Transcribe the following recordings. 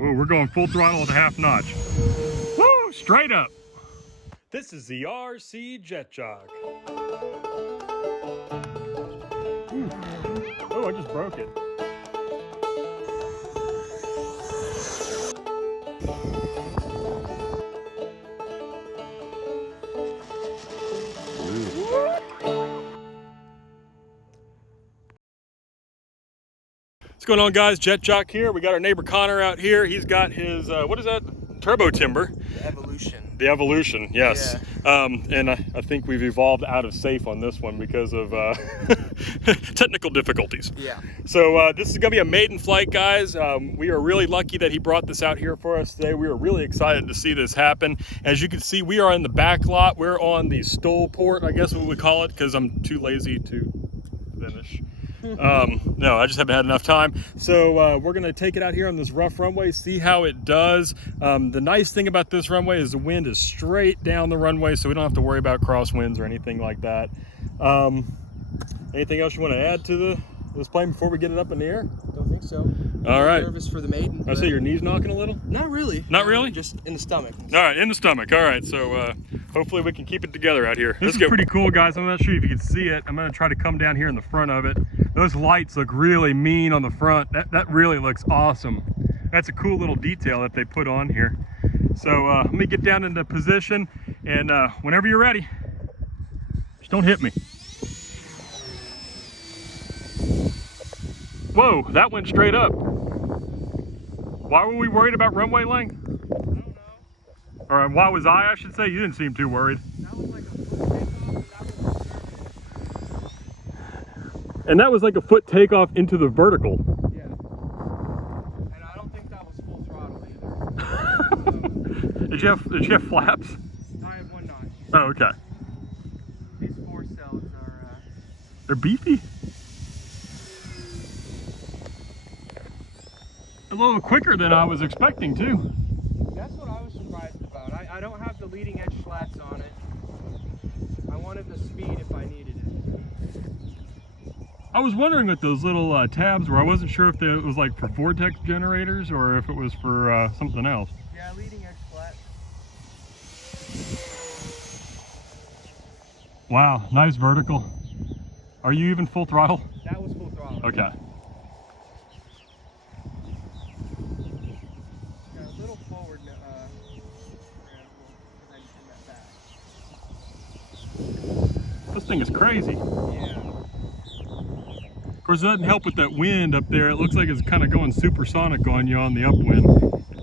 Ooh, we're going full throttle at a half notch. Woo, straight up. This is the RC Jet Jog. Ooh. Oh, I just broke it. What's going on, guys? Jet Jock here. We got our neighbor Connor out here. He's got his, what is that? Turbo Timber. The Evolution. The Evolution, yes. Yeah. And I think we've evolved out of safe on this one because of technical difficulties. Yeah. So this is gonna be a maiden flight, guys. We are really lucky that he brought this out here for us today. We are really excited to see this happen. As you can see, we are in the back lot. We're on the stole port, I guess what we call it, because I'm too lazy to finish. No, I just haven't had enough time. So we're gonna take it out here on this rough runway, see how it does. The nice thing about this runway is the wind is straight down the runway, so we don't have to worry about crosswinds or anything like that. Anything else you want to add to this plane before we get it up in the air? Don't think so. All right. Nervous for the Maiden. I say your knees knocking a little? Not really. Not really? Just in the stomach. All right, in the stomach. All right, so hopefully we can keep it together out here. This is pretty cool, guys. I'm not sure if you can see it. I'm gonna try to come down here in the front of it. Those lights look really mean on the front. That really looks awesome. That's a cool little detail that they put on here. So let me get down into position, and whenever you're ready, just don't hit me. Whoa, that went straight up. Why were we worried about runway length? I don't know. Or why was I should say? You didn't seem too worried. That was like a foot takeoff, And that was like a foot takeoff into the vertical. Yeah. And I don't think that was full throttle either. Did you have flaps? I have one notch. Oh, okay. These 4 cells are... They're beefy. A little quicker than I was expecting too. That's what I was surprised about. I don't have the leading edge slats on it. I wanted the speed if I needed it. I was wondering what those little tabs were. I wasn't sure if it was like for vortex generators or if it was for something else. Yeah, leading edge flat. Wow, nice vertical. Are you even full throttle? That was full throttle. Okay. Got a little forward This thing is crazy. Yeah. Of course, it doesn't help with that wind up there. It looks like it's kind of going supersonic on you on the upwind,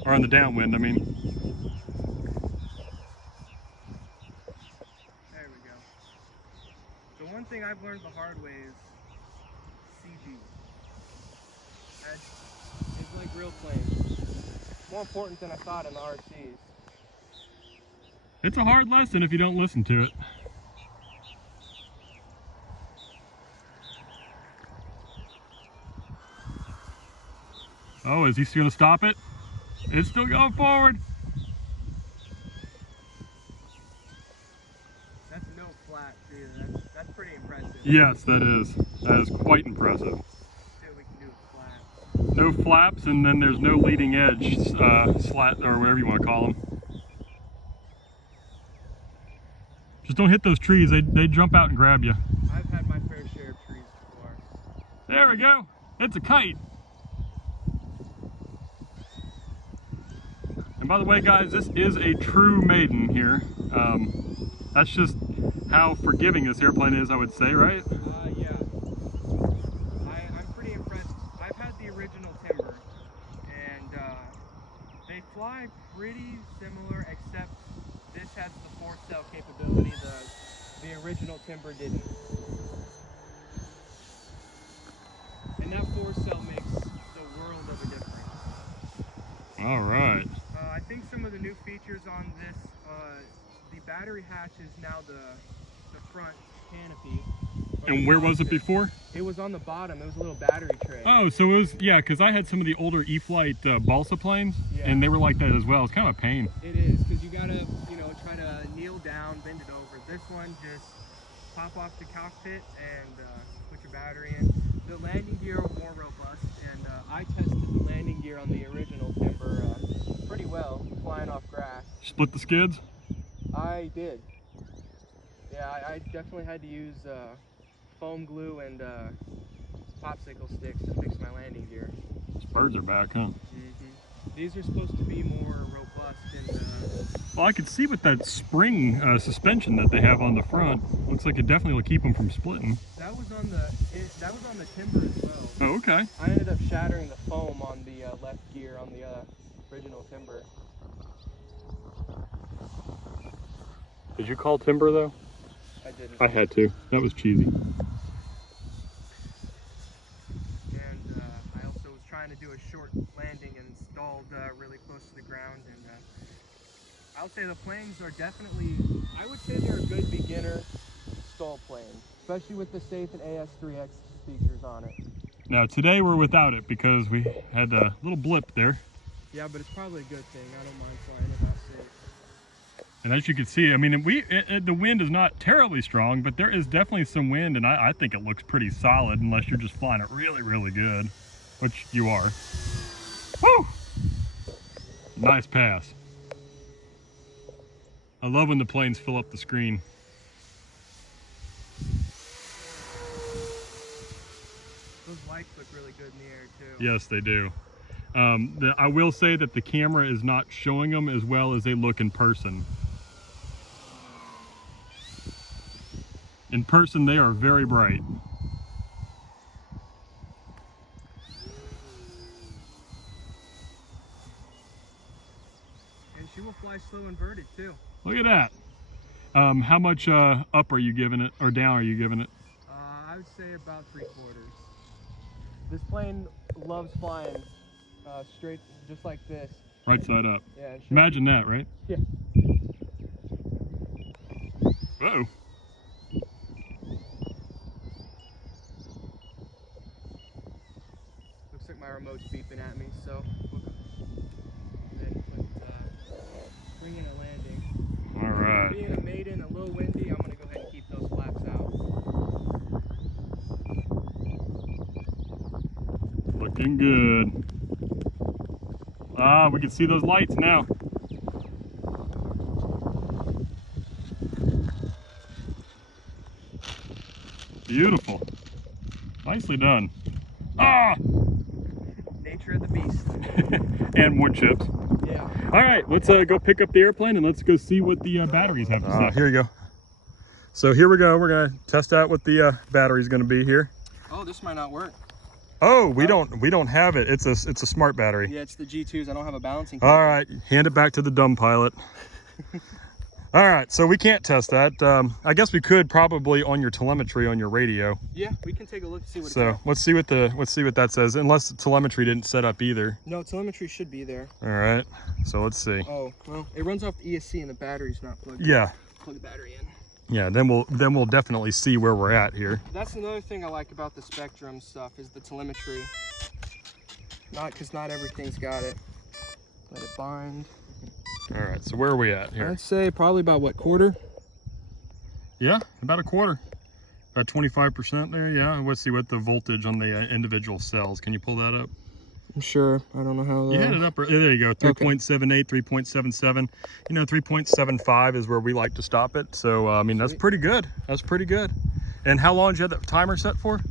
or on the downwind, I mean. There we go. The one thing I've learned the hard way is CG. It's like real planes. More important than I thought in the RCs. It's a hard lesson if you don't listen to it. Oh, is he going to stop it? It's still going forward. That's no flat, too. That's pretty impressive. Yes, that is. That is quite impressive. See what we can do with flat. No flaps, and then there's no leading edge slat, or whatever you want to call them. Just don't hit those trees. They jump out and grab you. I've had my fair share of trees before. There we go. It's a kite. And by the way, guys, this is a true maiden here. That's just how forgiving this airplane is, I would say, right? Yeah. I'm pretty impressed. I've had the original Timber, and they fly pretty similar, except this has the 4-cell capability. The original Timber didn't. And that 4-cell makes the world of a difference. All right. I think some of the new features on this, the battery hatch is now the front canopy. And where was it before? It was on the bottom. It was a little battery tray. Oh, so it was, yeah, because I had some of the older E-flite balsa planes, Yeah. and they were like that as well. It's kind of a pain. It is, because you gotta, try to kneel down, bend it over. This one, just pop off the cockpit and put your battery in. The landing gear more robust, and I tested the landing gear on the original Timber Split the skids? I did. Yeah, I definitely had to use foam glue and popsicle sticks to fix my landing gear. Spurs are back, huh? These are supposed to be more robust and well, I could see with that spring suspension that they have on the front. Looks like it definitely will keep them from splitting. that was on the timber as well. Oh, okay. I ended up shattering the foam on the left gear on the original timber. Did you call timber though? I didn't. I had to. That was cheesy. And I also was trying to do a short landing and stalled really close to the ground. And I would say the planes are definitely, I would say they're a good beginner stall plane, especially with the safe and AS3X features on it. Now today we're without it because we had a little blip there. Yeah, but it's probably a good thing. I don't mind flying it off safe. And as you can see, I mean, the wind is not terribly strong, but there is definitely some wind, and I think it looks pretty solid unless you're just flying it really, really good, which you are. Woo! Nice pass. I love when the planes fill up the screen. Those lights look really good in the air too. Yes, they do. I will say that the camera is not showing them as well as they look in person. In person, they are very bright. And she will fly slow inverted too. Look at that. How much up are you giving it, or down are you giving it? I would say about 3/4. This plane loves flying straight, just like this. Right side up. Yeah. Imagine that, right? Yeah. Uh-oh. Looks like my remote's beeping at me, so bring in a landing. All right. Being a maiden, a little windy, I'm gonna go ahead and keep those flaps out. Looking good. Ah, we can see those lights now. Beautiful. Nicely done. Ah! Nature of the beast. And wood chips. Yeah. All right, let's go pick up the airplane and let's go see what the batteries have to say. Here you go. So here we go. We're gonna test out what the battery's gonna be here. Oh, this might not work. Oh, we don't have it. It's a smart battery. Yeah, it's the G2s. I don't have a balancing cable. All right, hand it back to the dumb pilot. All right, so we can't test that. I guess we could probably on your telemetry on your radio. Yeah, we can take a look and see what So it's at. let's see what that says. Unless the telemetry didn't set up either. No, telemetry should be there. All right, so let's see. Oh, well, it runs off the ESC and the battery's not plugged in. Yeah. Plug the battery in. Yeah, then we'll definitely see where we're at here. That's another thing I like about the Spectrum stuff is the telemetry. Because not everything's got it. Let it bind. All right, so where are we at here? I'd say probably about what, quarter? Yeah, about a quarter. About 25% there, yeah. Let's see what the voltage on the individual cells. Can you pull that up? I'm sure. I don't know how. You had it up. There you go. 3.78, 3.77. You know, 3.75 is where we like to stop it. So, I mean, that's pretty good. That's pretty good. And how long did you have the timer set for?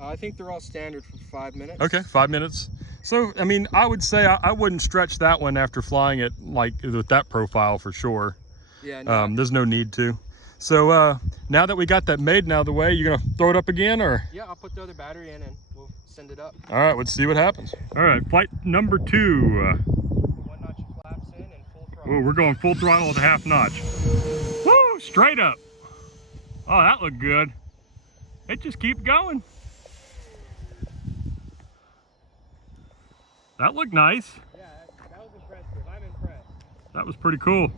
I think they're all standard for 5 minutes. Okay, 5 minutes. So, I mean, I would say I wouldn't stretch that one after flying it like with that profile for sure. Yeah. No. There's no need to. So now that we got that Maiden out of the way, you gonna throw it up again, or? Yeah, I'll put the other battery in and we'll send it up. All right, let's see what happens. All right, flight number 2. 1 notch of flaps in and full throttle. Oh, we're going full throttle with a half notch. Woo, straight up. Oh, that looked good. It just keeps going. That looked nice. Yeah, that was impressive. I'm impressed. That was pretty cool.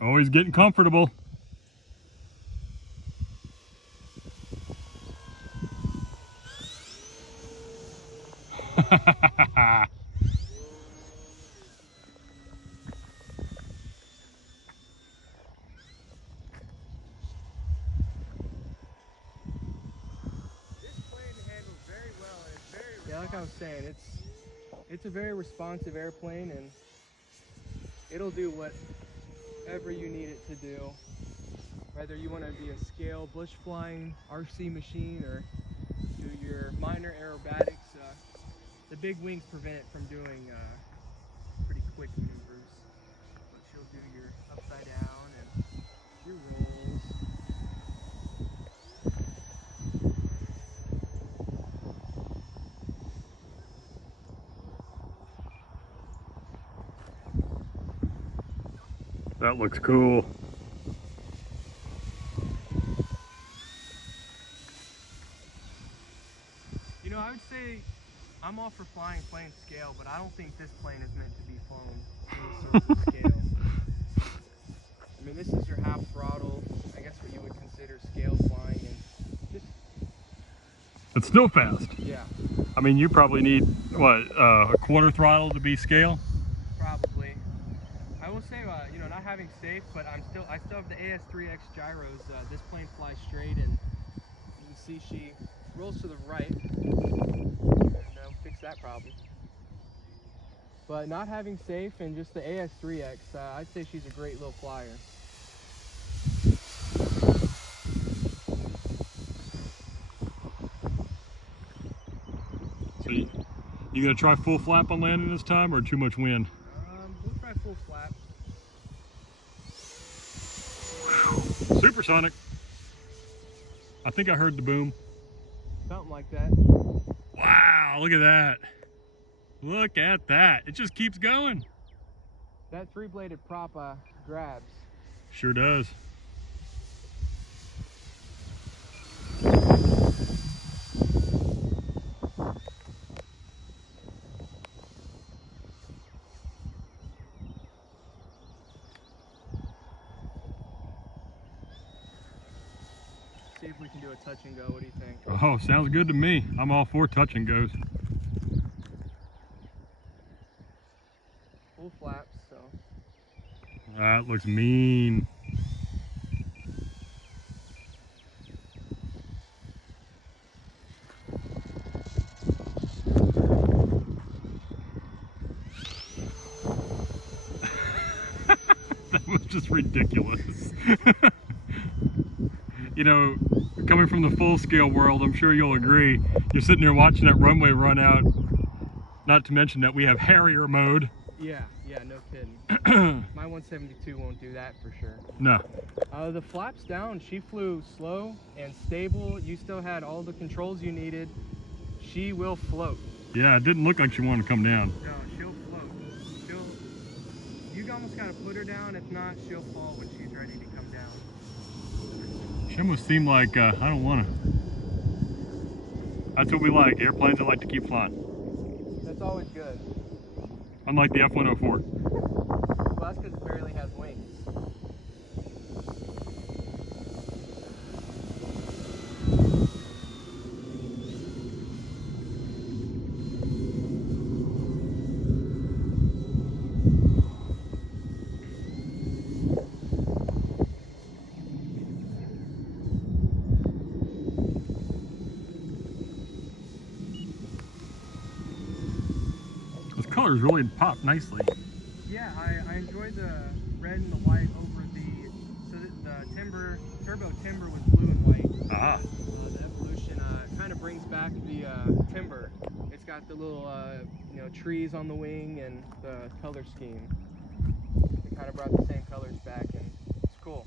Oh, he's getting comfortable. like I was saying, it's a very responsive airplane, and it'll do whatever you need it to do. Whether you want to be a scale bush flying RC machine or do your minor aerobatics, the big wings prevent it from doing pretty quick maneuvers. But she'll do your upside down and your rolls. That looks cool. You know, I would say I'm all for flying plane scale, but I don't think this plane is meant to be flown in the sorts of scale. I mean, this is your half throttle, I guess what you would consider scale flying, and just, It's still fast. yeah, I mean, you probably need, what, a quarter throttle to be scale? probably. I will say, you know, not having safe, but I still have the AS3X gyros. This plane flies straight, and you can see she rolls to the right, and fix that problem. But not having safe and just the AS3X, I'd say she's a great little flyer. So you gonna try full flap on landing this time, or too much wind? We'll try full flap. Supersonic. I think I heard the boom. Something like that. Wow, look at that. Look at that. It just keeps going. That three-bladed prop grabs. Sure does. See if we can do a touch and go. What do you think? Oh, sounds good to me. I'm all for touch and goes. Full flaps, so. That looks mean. That was just ridiculous. You know, coming from the full scale world, I'm sure you'll agree. You're sitting there watching that runway run out. Not to mention that we have Harrier mode. Yeah, no kidding. My 172 won't do that for sure. No. The flaps down, she flew slow and stable. You still had all the controls you needed. She will float. Yeah, it didn't look like she wanted to come down. No, she'll float. You almost gotta put her down. If not, she'll fall when she's ready to come down. She almost seemed like, I don't want to. That's what we like, airplanes that like to keep flying. That's always good. Unlike the F-104. Well, that's because it barely has wings. Those colors really pop nicely. Yeah, I enjoy the red and the white over the turbo timber was blue and white. Ah. The Evolution kind of brings back the timber. It's got the little you know, trees on the wing and the color scheme. It kind of brought the same colors back, and it's cool.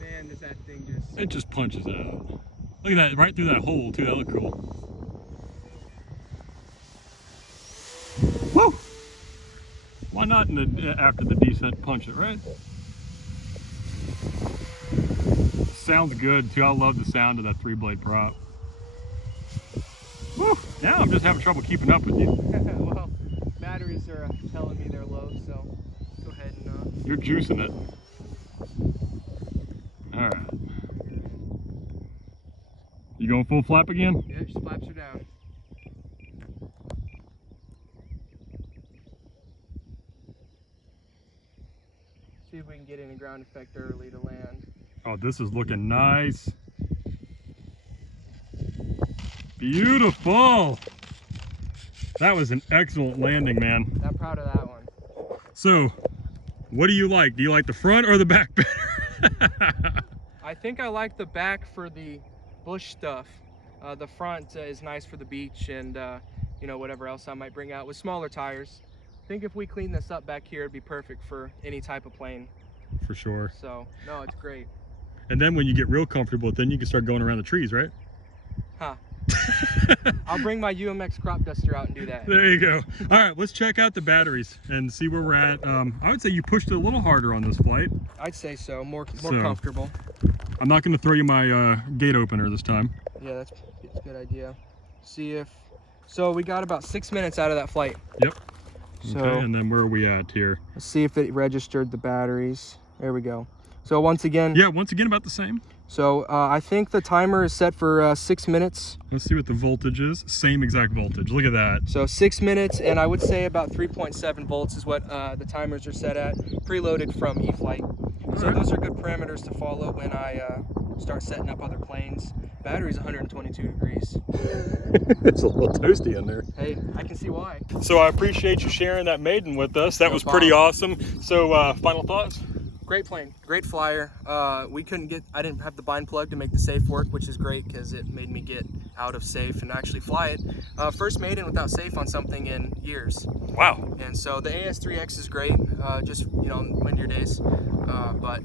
Man, does that thing just... It just punches out. Look at that, right through that hole too, that looked cool. Woo! Why not after the descent punch it, right? Sounds good too, I love the sound of that three-blade prop. Woo! Now I'm just having trouble keeping up with you. Well, batteries are telling me they're low, so go ahead and... You're juicing it. Alright. You going full flap again? Yeah, just flaps her down. See if we can get in a ground effect early to land. Oh, this is looking nice. Beautiful. That was an excellent landing, man. I'm proud of that one. So, what do you like? Do you like the front or the back better? I think I like the back for the bush stuff. The front is nice for the beach and you know, whatever else I might bring out with smaller tires. I think if we clean this up back here, it'd be perfect for any type of plane. For sure. So, no, it's great. And then when you get real comfortable, then you can start going around the trees, right? Huh. I'll bring my UMX crop duster out and do that. There you go. All right, let's check out the batteries and see where we're at. I would say you pushed it a little harder on this flight. I'd say so, more comfortable. I'm not going to throw you my gate opener this time. Yeah, that's a good idea. See if, so we got about 6 minutes out of that flight. Yep. So, okay, and then where are we at here? Let's see if it registered the batteries. There we go. So once again. Yeah, once again about the same. So I think the timer is set for 6 minutes. Let's see what the voltage is. Same exact voltage. Look at that. So 6 minutes, and I would say about 3.7 volts is what the timers are set at, preloaded from E-flite. So those are good parameters to follow when I start setting up other planes. Battery's 122 degrees. It's a little toasty in there. Hey, I can see why. So I appreciate you sharing that Maiden with us. That was pretty awesome. So final thoughts? Great plane, great flyer. I didn't have the bind plug to make the safe work, which is great because it made me get out of safe and actually fly it. First Maiden without safe on something in years. Wow. And so the AS3X is great, just, you know, windier days. But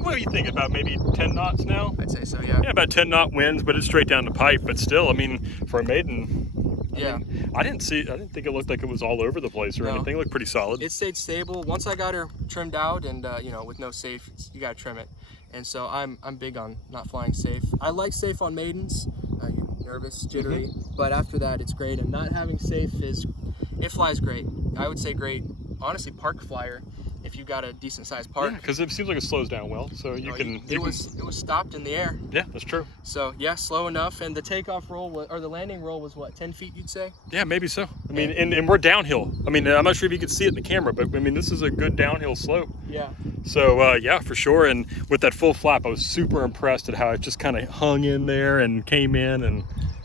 what do you think, about maybe 10 knots now? I'd say so, yeah. Yeah, about 10 knot winds, but it's straight down the pipe. But still, I mean, for a Maiden, I didn't think it looked like it was all over the place or anything. It looked pretty solid. It stayed stable. Once I got her trimmed out and, you know, with no safe, you got to trim it. And so I'm big on not flying safe. I like safe on Maidens. You're nervous, jittery, but after that, it's great. And not having safe it flies great. I would say great, honestly, park flyer. If you've got a decent sized park. Yeah, because it seems like it slows down well, so it was stopped in the air. Yeah, that's true. So yeah, slow enough, and the takeoff roll or the landing roll was what, 10 feet, you'd say? Yeah, maybe so. I mean, and we're downhill. I mean, I'm not sure if you could see it in the camera, but I mean, this is a good downhill slope. Yeah. So yeah, for sure. And with that full flap, I was super impressed at how it just kind of hung in there and came in. And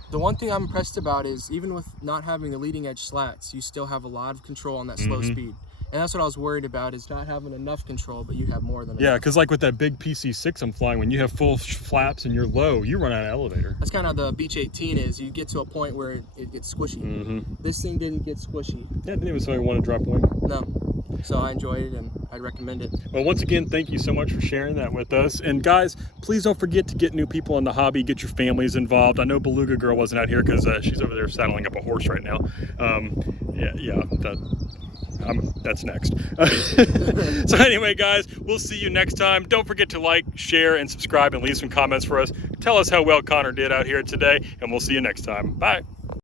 the one thing I'm impressed about is even with not having the leading edge slats, you still have a lot of control on that slow speed. And that's what I was worried about, is not having enough control, but you have more than enough. Yeah, because like with that big PC6 I'm flying, when you have full flaps and you're low, you run out of elevator. That's kind of the Beach 18 is. You get to a point where it gets squishy. This thing didn't get squishy. Yeah, didn't even say I want to drop wing. No. So I enjoyed it and I'd recommend it. Well, once again, thank you so much for sharing that with us. And guys, please don't forget to get new people in the hobby, get your families involved. I know Beluga Girl wasn't out here because she's over there saddling up a horse right now. That's next. So anyway, guys, we'll see you next time. Don't forget to like, share, and subscribe, and leave some comments for us. Tell us how well Connor did out here today, and we'll see you next time. Bye.